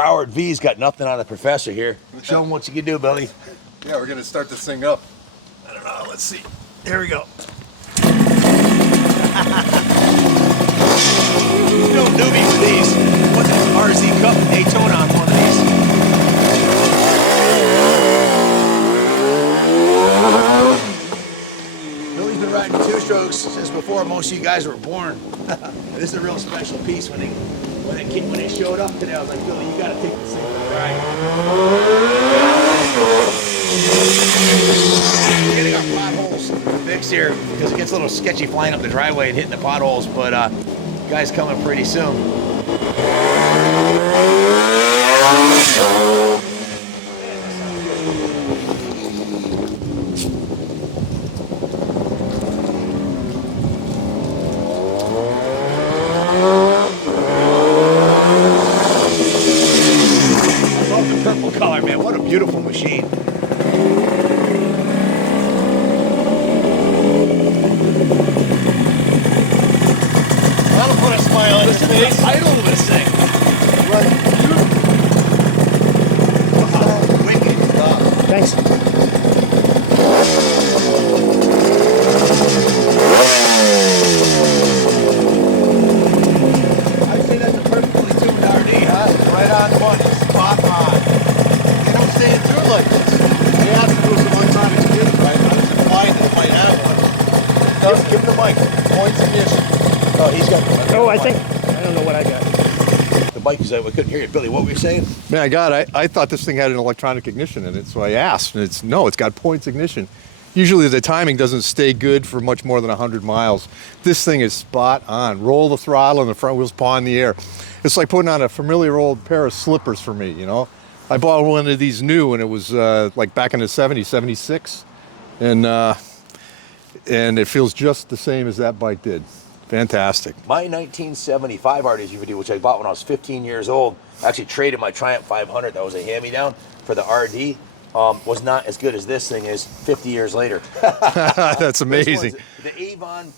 powered V's got nothing on the Professor here. Show him what you can do, Billy. Yeah, we're gonna start this thing up. I don't know, let's see. Here we go. No newbie for these. Put that RZ Cup Daytona on one of these. Billy's been riding two-strokes since before most of you guys were born. This is a real special piece. When they showed up today, I was like, Billy, you gotta take this thing for a ride. Getting our potholes fixed here because it gets a little sketchy flying up the driveway and hitting the potholes, but guy's coming pretty soon. I love the purple color, man. What a beautiful machine. That'll put a smile on his face. The title of this thing. Wow, wicked stuff. Thanks. I'd say that's a perfectly tuned RD, huh? Right on point. Spot on. You don't stay in through like this. You have to do some electronic computer, right? I was implying that it might have one. Give him the mic. Points ignition. Oh, he's got. Oh, I don't know what I got. The bike is out. We couldn't hear you, Billy. What were you saying? Man, I thought this thing had an electronic ignition in it, so I asked, and it's got points ignition. Usually the timing doesn't stay good for much more than 100 miles. This thing is spot on. Roll the throttle and the front wheels paw in the air. It's like putting on a familiar old pair of slippers for me, you know? I bought one of these new, and it was like back in the 70s, 76, and it feels just the same as that bike did. Fantastic. My 1975 RD350, which I bought when I was 15 years old, actually traded my Triumph 500, that was a hand-me-down, for the RD, was not as good as this thing is 50 years later. That's amazing. The Avon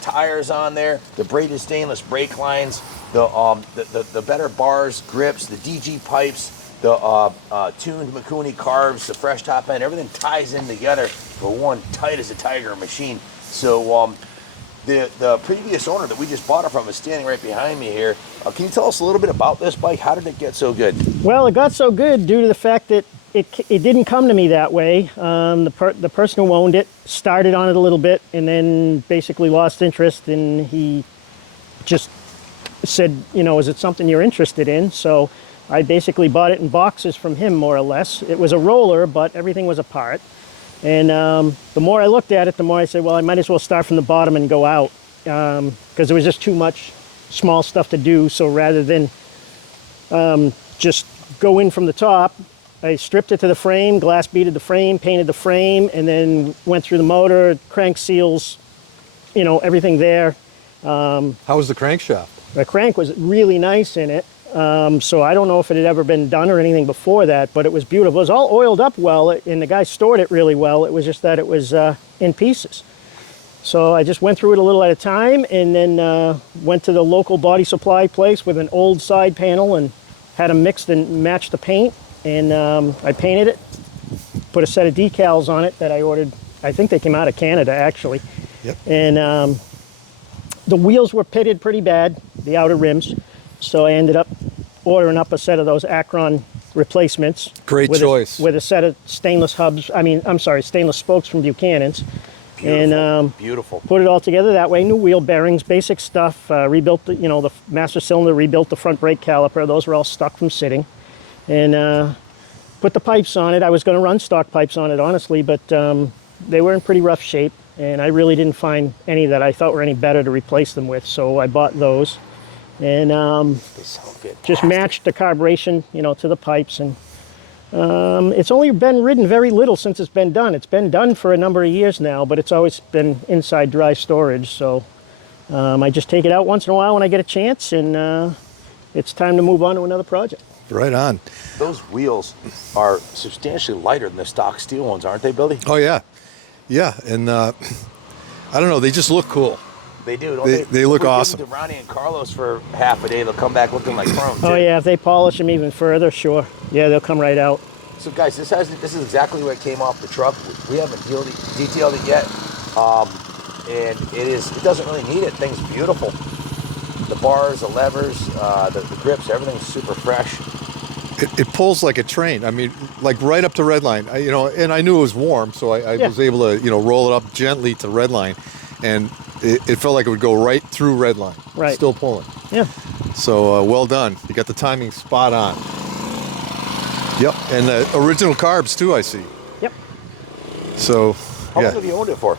tires on there, the braided stainless brake lines, the better bars, grips, the DG pipes, the tuned Mikuni carbs, the fresh top end, everything ties in together for one tight as a tiger machine. So the previous owner that we just bought it from is standing right behind me here. Can you tell us a little bit about this bike? How did it get so good? Well, it got so good due to the fact that it didn't come to me that way. The person who owned it started on it a little bit and then basically lost interest, and he just said, you know, is it something you're interested in? So I basically bought it in boxes from him, more or less. It was a roller, but everything was apart. And the more I looked at it, the more I said, well, I might as well start from the bottom and go out, because there was just too much small stuff to do. So rather than just go in from the top, I stripped it to the frame, glass beaded the frame, painted the frame, and then went through the motor, crank seals, you know, everything there. How was the crankshaft? The crank was really nice in it. So I don't know if it had ever been done or anything before that, but it was beautiful. It was all oiled up well, and the guy stored it really well. It was just that it was in pieces. So I just went through it a little at a time, and then went to the local body supply place with an old side panel and had them mixed and matched the paint. And I painted it, put a set of decals on it that I ordered. I think they came out of Canada, actually. Yep. And the wheels were pitted pretty bad, the outer rims. So I ended up ordering up a set of those Akron replacements. Great choice. With a set of stainless hubs, stainless spokes from Buchanan's. Beautiful, And beautiful. Put it all together that way. New wheel bearings, basic stuff. Rebuilt the master cylinder, rebuilt the front brake caliper. Those were all stuck from sitting. And put the pipes on it. I was going to run stock pipes on it, honestly, but they were in pretty rough shape. And I really didn't find any that I thought were any better to replace them with. So I bought those. And just matched the carburation, to the pipes. And it's only been ridden very little since it's been done. It's been done for a number of years now, but it's always been inside dry storage. So I just take it out once in a while when I get a chance, and it's time to move on to another project. Right on. Those wheels are substantially lighter than the stock steel ones, aren't they, Billy? Oh, yeah. Yeah, and I don't know, they just look cool. They do. Don't They look If we awesome. Give them to Ronnie and Carlos for half a day. They'll come back looking like chrome. Oh too. yeah, if they polish them even further, sure. Yeah, they'll come right out. So guys, this is exactly what came off the truck. We haven't detailed it yet, and it doesn't really need it. Thing's beautiful. The bars, the levers, the grips, everything's super fresh. It pulls like a train. I mean, like right up to redline. And I knew it was warm, so I was able to, roll it up gently to redline, and it felt like it would go right through redline. Right. Still pulling. Yeah. So well done. You got the timing spot on. Yep. And the original carbs too, I see. Yep. So How yeah. long have you owned it for?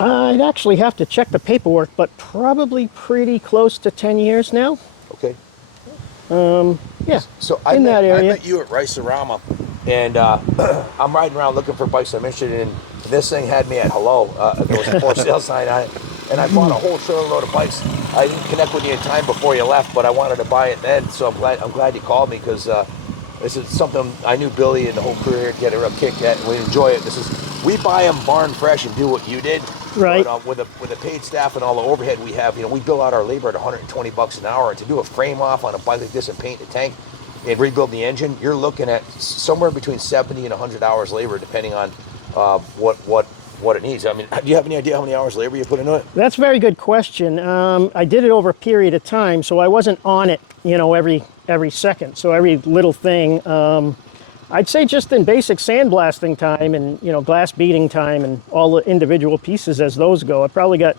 I'd actually have to check the paperwork, but probably pretty close to 10 years now. Okay. Yeah. So I in met, that area. I met you at Rice-A-Rama, and I'm riding around looking for bikes I'm interested in. This thing had me at hello. There was a for sale sign on it, and I bought a whole trailer load of bikes. I didn't connect with you in time before you left, but I wanted to buy it then. So I'm glad you called me, because this is something I knew Billy and the whole crew here would get a real kick at, and we enjoy it. We buy them barn fresh and do what you did. Right. But, with the paid staff and all the overhead we have, we bill out our labor at $120 an hour, and to do a frame off on a bike like this and paint the tank and rebuild the engine, you're looking at somewhere between 70 and 100 hours labor, depending on what it needs. I mean, do you have any idea how many hours labor you put into it? That's a very good question. I did it over a period of time, so I wasn't on it, every second. So every little thing, I'd say just in basic sandblasting time and, glass beating time and all the individual pieces as those go, I probably got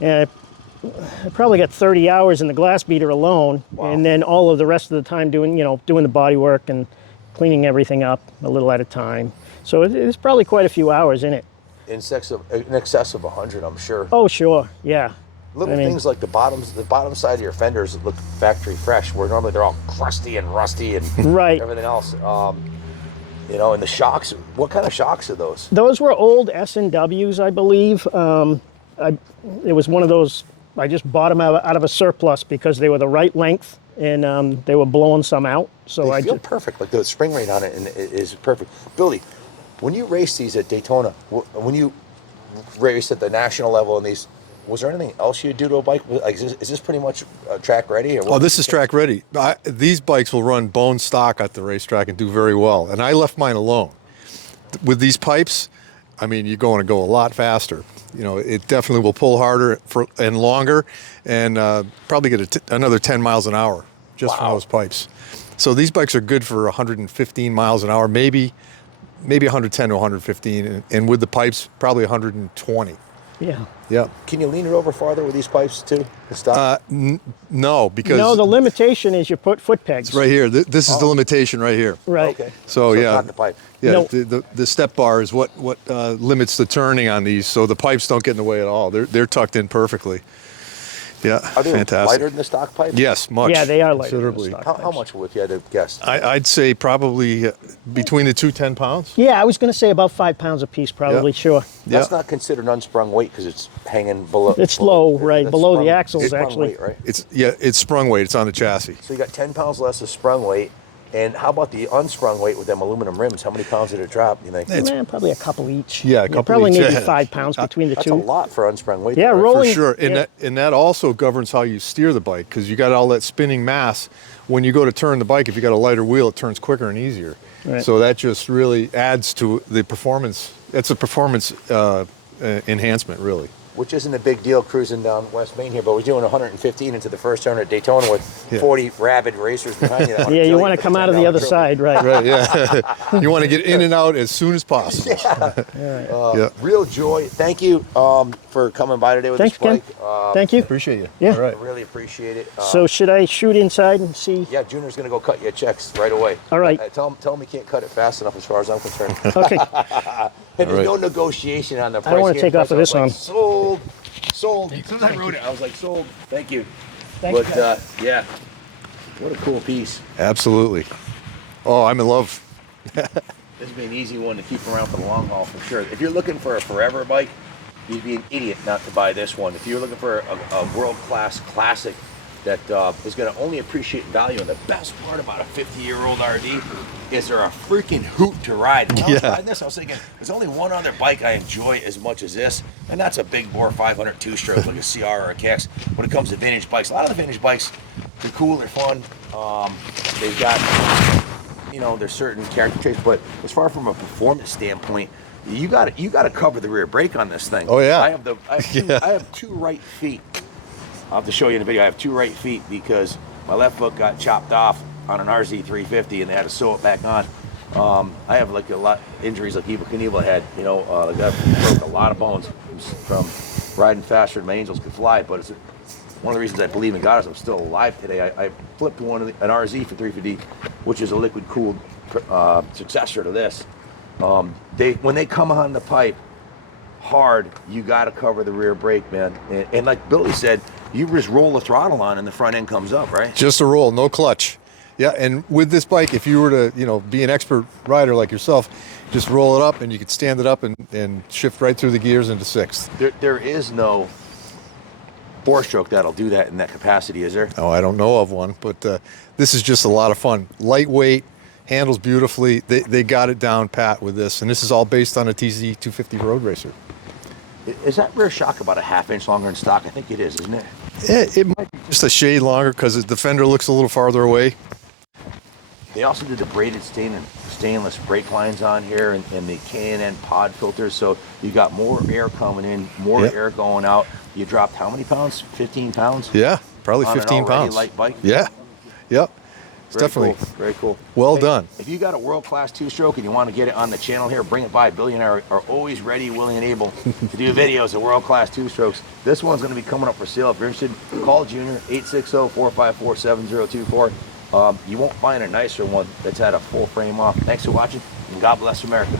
30 hours in the glass beater alone. Wow. And then all of the rest of the time doing the body work and cleaning everything up a little at a time. So it's probably quite a few hours in it. In excess of 100, I'm sure. Oh, sure. Yeah. Little things like the bottom side of your fenders look factory fresh, where normally they're all crusty and rusty and Right. everything else. And the shocks. What kind of shocks are those? Those were old S&Ws, I believe. It was one of those, I just bought them out of a surplus because they were the right length, and they were blowing some out. So They feel perfect. Like the spring rate on it is perfect. Billy, when you race these at Daytona, when you race at the national level in these, was there anything else you do to a bike? Like, is this pretty much track ready? Or what? Oh, this is track ready. These bikes will run bone stock at the racetrack and do very well. And I left mine alone. With these pipes, I mean, you're going to go a lot faster. It definitely will pull harder and longer, and probably get another 10 miles an hour just from those pipes. So these bikes are good for 115 miles an hour, maybe 110 to 115, and with the pipes, probably 120. Yeah. Yeah. Can you lean it over farther with these pipes too? And stop? No, because No, the limitation is you put foot pegs. it's right here. This is the limitation right here. Right. Okay. So it's yeah, not the pipe. yeah. No. The step bar is what limits the turning on these, so the pipes don't get in the way at all. They're tucked in perfectly. Yeah, Are they fantastic. lighter than the stock pipe? Yes, much. Yeah, they are lighter than the considerably. stock. How much, if you had to guess? I'd say probably between the two, 10 pounds. Yeah, I was going to say about 5 pounds a piece, probably. Yeah. Sure. That's Yeah. not considered unsprung weight because it's hanging below. It's low, right, that's below the sprung- axles, sprung actually. Weight, right? It's sprung weight. It's on the chassis. So you got 10 pounds less of sprung weight. And how about the unsprung weight with them aluminum rims? How many pounds did it drop, you think? Probably a couple each. Yeah, a couple probably each, maybe yeah. 5 pounds between the That's two. a lot for unsprung weight. Yeah, though, right? roll- For Rolling- sure, and yeah. that also governs how you steer the bike, because you got all that spinning mass. When you go to turn the bike, if you got a lighter wheel, it turns quicker and easier. Right. So that just really adds to the performance. It's a performance enhancement, really. Which isn't a big deal cruising down West Main here, but we're doing 115 into the first turn at Daytona with 40 rabid racers behind you. Yeah, you want to come out of the other side, right? Right? Yeah. You want to get in and out as soon as possible. Yeah. Real joy. Thank you for coming by today with Thanks, this bike. Ken. Thank you. Appreciate you. Yeah. All right. I really appreciate it. So should I shoot inside and see? Yeah, Junior's going to go cut you a check right away. All right. Tell him he can't cut it fast enough as far as I'm concerned. Okay. And there's right. no negotiation on the price. I don't want to take off of this one. Sold. Sold. As soon as I wrote it, I was like, sold. Thank you. Thank you, But yeah, what a cool piece. Absolutely. Oh, I'm in love. This would be an easy one to keep around for the long haul for sure. If you're looking for a forever bike, you'd be an idiot not to buy this one. If you're looking for a world-class classic that is going to only appreciate value. And the best part about a 50-year-old RD is they're a freaking hoot to ride. When I was riding this, I was thinking, there's only one other bike I enjoy as much as this, and that's a big bore 500 two-stroke like a CR or a KX. When it comes to vintage bikes, a lot of the vintage bikes, they're cool, they're fun. They've got, you know, there's certain character traits, but as far from a performance standpoint, you got to cover the rear brake on this thing. Oh yeah. I have two right feet. I'll have to show you in the video. I have two right feet because my left foot got chopped off on an RD350 and they had to sew it back on. I have like a lot injuries like Evel Knievel had. You know, like I broke a lot of bones from riding faster than my angels could fly. But it's one of the reasons I believe in God is I'm still alive today. I flipped an RZ for 350, which is a liquid cooled successor to this. When they come on the pipe hard, you got to cover the rear brake, man. And like Billy said, you just roll the throttle on and the front end comes up, right? Just a roll, no clutch. Yeah, and with this bike, if you were to, you know, be an expert rider like yourself, just roll it up and you could stand it up and shift right through the gears into sixth. There is no four-stroke that'll do that in that capacity, is there? Oh, I don't know of one, but this is just a lot of fun. Lightweight, handles beautifully. They got it down pat with this, and this is all based on a TZ250 Road Racer. Is that rear shock about a half-inch longer in stock? I think it is, isn't it? It might be just a shade longer because the fender looks a little farther away. They also did the braided stainless brake lines on here and the K&N pod filters, so you got more air coming in, more air going out. You dropped how many pounds? 15 pounds? Yeah, probably on 15 an pounds. light bike? Yeah, yep. It's Very definitely cool. Very cool. Well done. If you got a world-class two-stroke and you want to get it on the channel here, bring it by. Billy and I are always ready, willing, and able to do videos of world-class two-strokes. This one's going to be coming up for sale. If you're interested, call Junior, 860-454-7024. You won't find a nicer one that's had a full frame off. Thanks for watching, and God bless America.